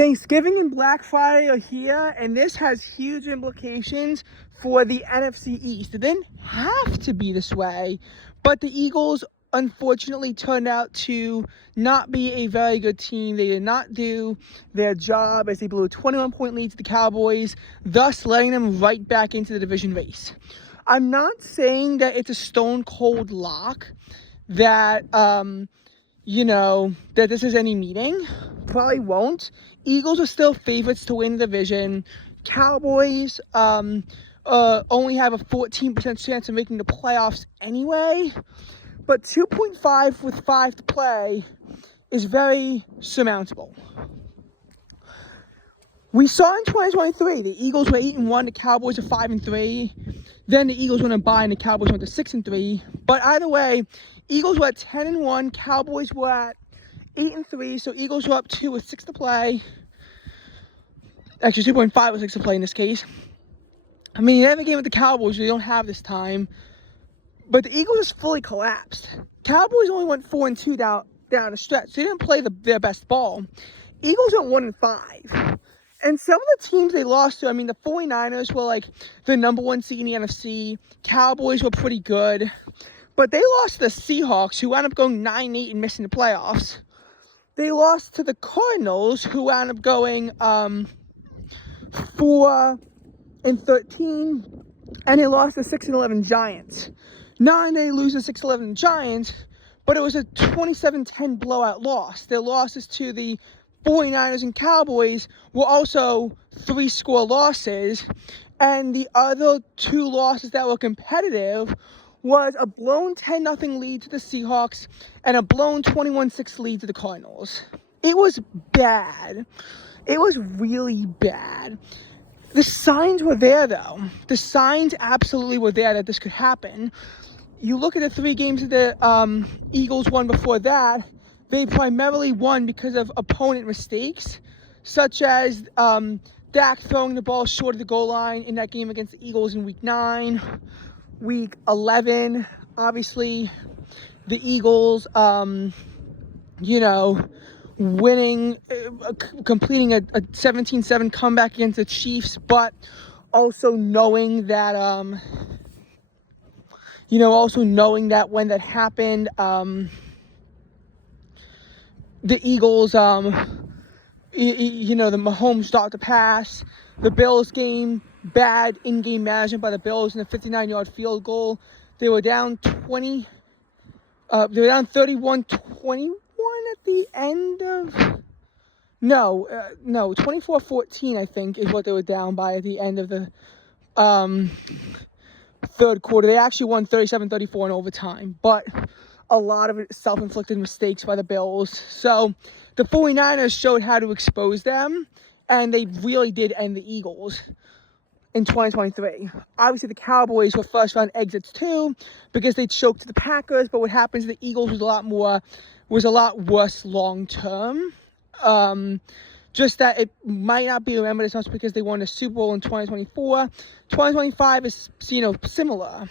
Thanksgiving and Black Friday are here, and this has huge implications for the NFC East. It didn't have to be this way, but the Eagles unfortunately turned out to not be a very good team. They did not do their job as they blew a 21-point lead to the Cowboys, thus letting them right back into the division race. I'm not saying that it's a stone cold lock that that this is any meeting. Probably won't. Eagles are still favorites to win the division. Cowboys only have a 14% chance of making the playoffs anyway. But 2.5 with 5 to play is very surmountable. We saw in 2023, the Eagles were 8-1, the Cowboys are 5-3. Then the Eagles went to bye and the Cowboys went to 6-3. But either way, Eagles were at 10-1, Cowboys were at 8-3, so Eagles were up 2 with 6 to play. Actually, 2.5 with 6 to play in this case. I mean, you have a game with the Cowboys, we don't have this time. But the Eagles just fully collapsed. Cowboys only went 4-2 down the stretch. They didn't play their best ball. Eagles went 1-5. And some of the teams they lost to, I mean, the 49ers were like the number one seed in the NFC. Cowboys were pretty good. But they lost to the Seahawks, who wound up going 9-8 and missing the playoffs. They lost to the Cardinals, who wound up going 4-13. And they lost to 6-11 Giants. Not only did they lose to 6-11 Giants, but it was a 27-10 blowout loss. Their losses to the 49ers and Cowboys were also 3-score losses. And the other 2 losses that were competitive was a blown 10-0 lead to the Seahawks and a blown 21-6 lead to the Cardinals. It was bad. It was really bad. The signs were there, though. The signs absolutely were there that this could happen. You look at the 3 games that the Eagles won before that, they primarily won because of opponent mistakes, such as Dak throwing the ball short of the goal line in that game against the Eagles in Week 9. Week 11, obviously, the Eagles, winning, completing a 17-7 comeback against the Chiefs, but also knowing that, when that happened, the Eagles, the Mahomes stopped the pass. The Bills game, bad in-game management by the Bills in a 59-yard field goal. They were down 31-21 at the end of... 24-14, I think, is what they were down by at the end of the third quarter. They actually won 37-34 in overtime, but a lot of it self-inflicted mistakes by the Bills. So the 49ers showed how to expose them, and they really did end the Eagles in 2023. Obviously, the Cowboys were first-round exits too because they choked to the Packers, but what happens to the Eagles was a lot worse long-term. Just that it might not be remembered as much because they won the Super Bowl in 2024. 2025 is, similar.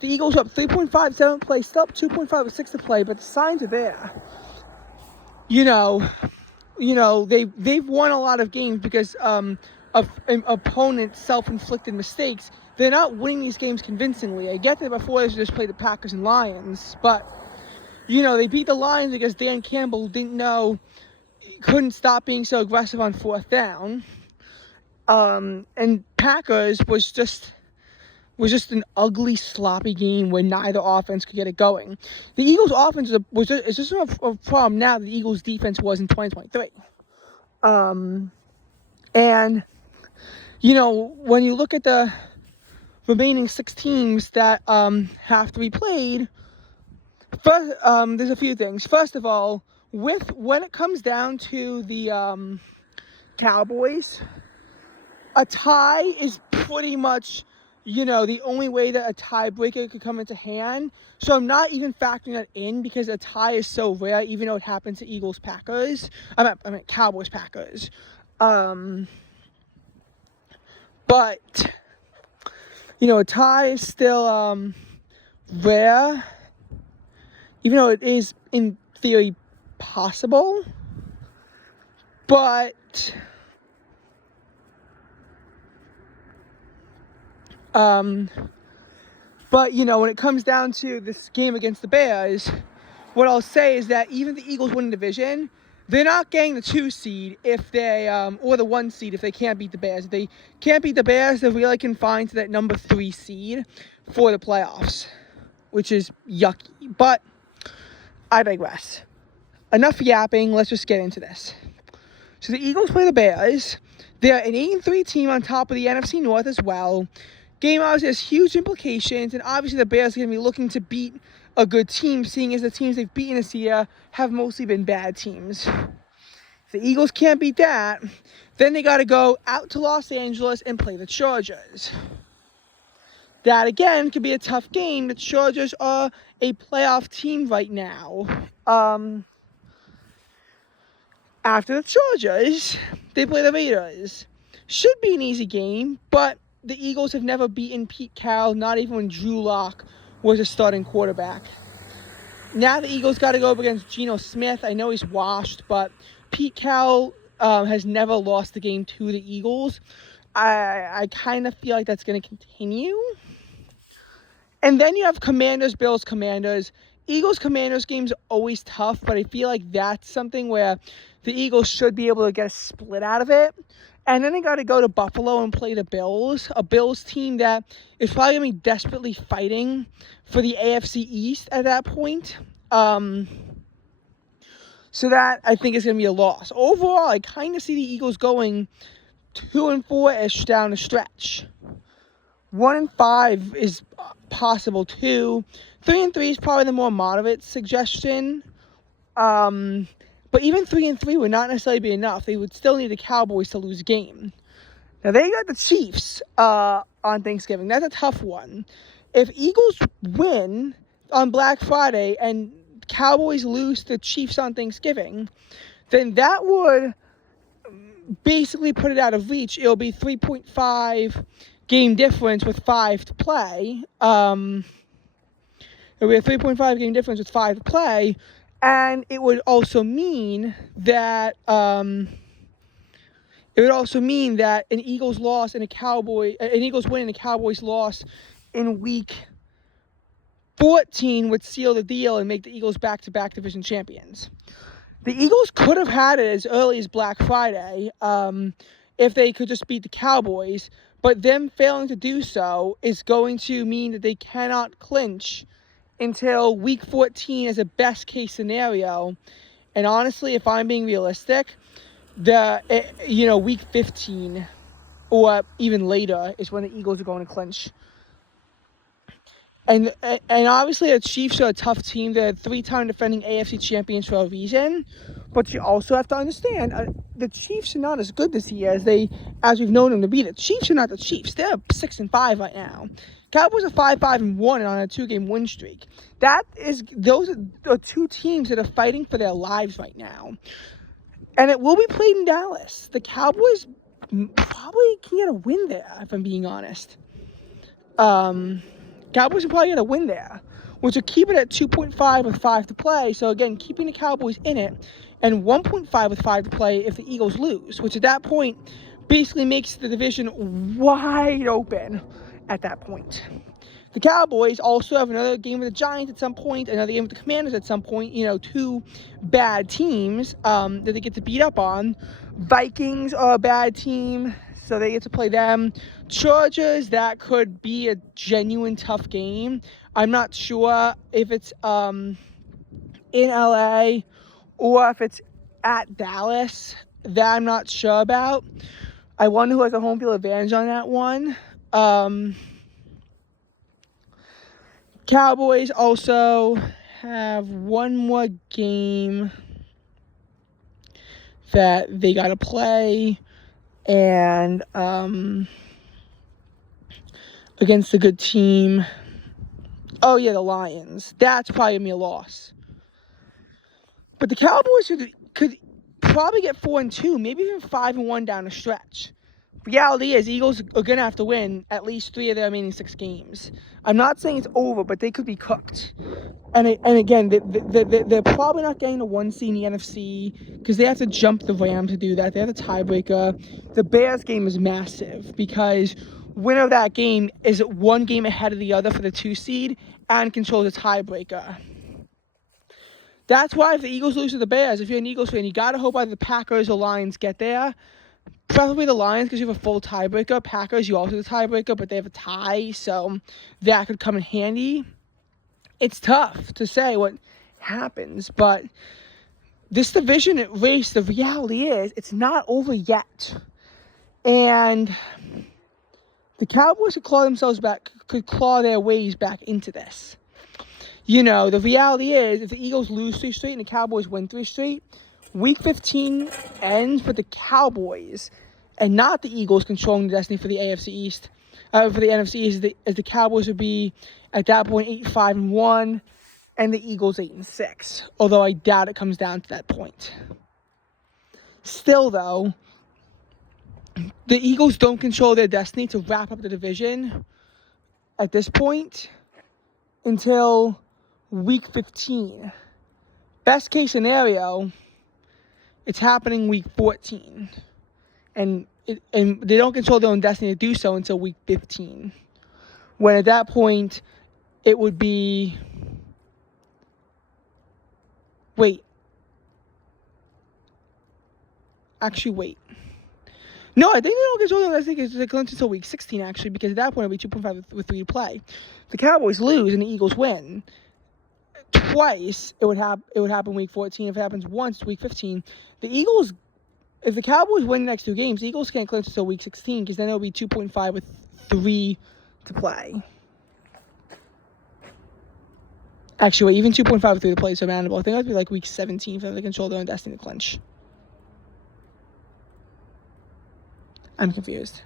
The Eagles were up 3.5, 7th place, still up 2.5 with 6 to play, but the signs are there. They've won a lot of games because of opponents' self-inflicted mistakes. They're not winning these games convincingly. I get that before they just played the Packers and Lions, but they beat the Lions because Dan Campbell couldn't stop being so aggressive on 4th down. And Packers was just an ugly, sloppy game where neither offense could get it going. The Eagles' offense is just a problem now that the Eagles' defense was in 2023. And, when you look at the remaining 6 teams that have to be played, first, there's a few things. First of all, when it comes down to the Cowboys, a tie is pretty much... the only way that a tiebreaker could come into hand. So I'm not even factoring that in because a tie is so rare, even though it happens to Cowboys-Packers. But, a tie is still rare, even though it is, in theory, possible. But you know, when it comes down to this game against the Bears, what I'll say is that even if the Eagles win the division, they're not getting the 2 seed if they, or the 1 seed if they can't beat the Bears. If they can't beat the Bears, they're really confined to that number 3 seed for the playoffs, which is yucky. But I digress. Enough yapping. Let's just get into this. So the Eagles play the Bears. They're an 8-3 team on top of the NFC North as well. Game obviously has huge implications, and obviously the Bears are going to be looking to beat a good team, seeing as the teams they've beaten this year have mostly been bad teams. If the Eagles can't beat that, then they got to go out to Los Angeles and play the Chargers. That, again, could be a tough game. The Chargers are a playoff team right now. After the Chargers, they play the Raiders. Should be an easy game, but the Eagles have never beaten Pete Carroll, not even when Drew Lock was a starting quarterback. Now the Eagles got to go up against Geno Smith. I know he's washed, but Pete Carroll has never lost the game to the Eagles. I kind of feel like that's going to continue. And then you have Commanders, Bills, Commanders. Eagles, Commanders games are always tough, but I feel like that's something where the Eagles should be able to get a split out of it. And then they got to go to Buffalo and play the Bills, a Bills team that is probably going to be desperately fighting for the AFC East at that point. So that, I think, is going to be a loss. Overall, I kind of see the Eagles going 2-4-ish down the stretch. 1-5 is possible, too. 3-3 is probably the more moderate suggestion. But even 3-3 would not necessarily be enough. They would still need the Cowboys to lose a game. Now, they got the Chiefs on Thanksgiving. That's a tough one. If Eagles win on Black Friday and Cowboys lose to the Chiefs on Thanksgiving, then that would basically put it out of reach. It'll be 3.5 game difference with 5 to play. It'll be a 3.5 game difference with 5 to play. And it would also mean that an Eagles loss and an Eagles win and a Cowboys loss in week 14 would seal the deal and make the Eagles back-to-back division champions. The Eagles could have had it as early as Black Friday if they could just beat the Cowboys, but them failing to do so is going to mean that they cannot clinch until week 14 as a best case scenario. And honestly, if I'm being realistic, week 15 or even later is when the Eagles are going to clinch. And obviously the Chiefs are a tough team. They're 3-time defending AFC champions for a reason. But you also have to understand, the Chiefs are not as good this year as we've known them to be. The Chiefs are not the Chiefs. They're 6-5 right now. Cowboys are 5-5-1 on a 2-game win streak. Those are 2 teams that are fighting for their lives right now. And it will be played in Dallas. The Cowboys probably can get a win there, if I'm being honest. Cowboys will probably get a win there, which will keep it at 2.5 with 5 to play. So again, keeping the Cowboys in it, and 1.5 with 5 to play if the Eagles lose, which at that point basically makes the division wide open at that point. The Cowboys also have another game with the Giants at some point, another game with the Commanders at some point. 2 bad teams that they get to beat up on. Vikings are a bad team, so they get to play them. Chargers, that could be a genuine tough game. I'm not sure if it's in LA or if it's at Dallas. That I'm not sure about. I wonder who has a home field advantage on that one. Cowboys also have one more game that they got to play, and against a good team. Oh yeah, the Lions. That's probably gonna be a loss. But the Cowboys could probably get 4-2, maybe even 5-1 down the stretch. reality is Eagles are going to have to win at least 3 of their remaining 6 games. I'm not saying it's over, but they could be cooked. And again, they're probably not getting the 1 seed in the NFC because they have to jump the Rams to do that. They have a tiebreaker. The Bears game is massive because winner of that game is 1 game ahead of the other for the 2 seed and controls the tiebreaker. That's why if the Eagles lose to the Bears, if you're an Eagles fan, you got to hope either the Packers or Lions get there. Probably the Lions because you have a full tiebreaker. Packers, you also have a tiebreaker, but they have a tie, so that could come in handy. It's tough to say what happens, but this division race, the reality is it's not over yet. And the Cowboys could claw their ways back into this. You know, the reality is if the Eagles lose 3 straight and the Cowboys win 3 straight, Week 15 ends with the Cowboys and not the Eagles controlling the destiny for the AFC East. For the NFC East, as the Cowboys would be at that point 8-5-1, and the Eagles 8-6. Although I doubt it comes down to that point. Still, though, the Eagles don't control their destiny to wrap up the division at this point until Week 15. Best case scenario, it's happening Week 14. And they don't control their own destiny to do so until Week 15. When at that point, it would be... Wait. Actually, wait. No, I think they don't control their own destiny until Week 16, actually, because at that point, it would be 2.5 with 3 to play. If the Cowboys lose and the Eagles win twice, it would happen Week 14. If it happens once, Week 15. The Eagles... If the Cowboys win the next 2 games, the Eagles can't clinch until Week 16 because then it'll be 2.5 with 3 to play. Actually, wait, even 2.5 with 3 to play is so manageable. I think it would be like Week 17 for them to control their own destiny to clinch. I'm confused.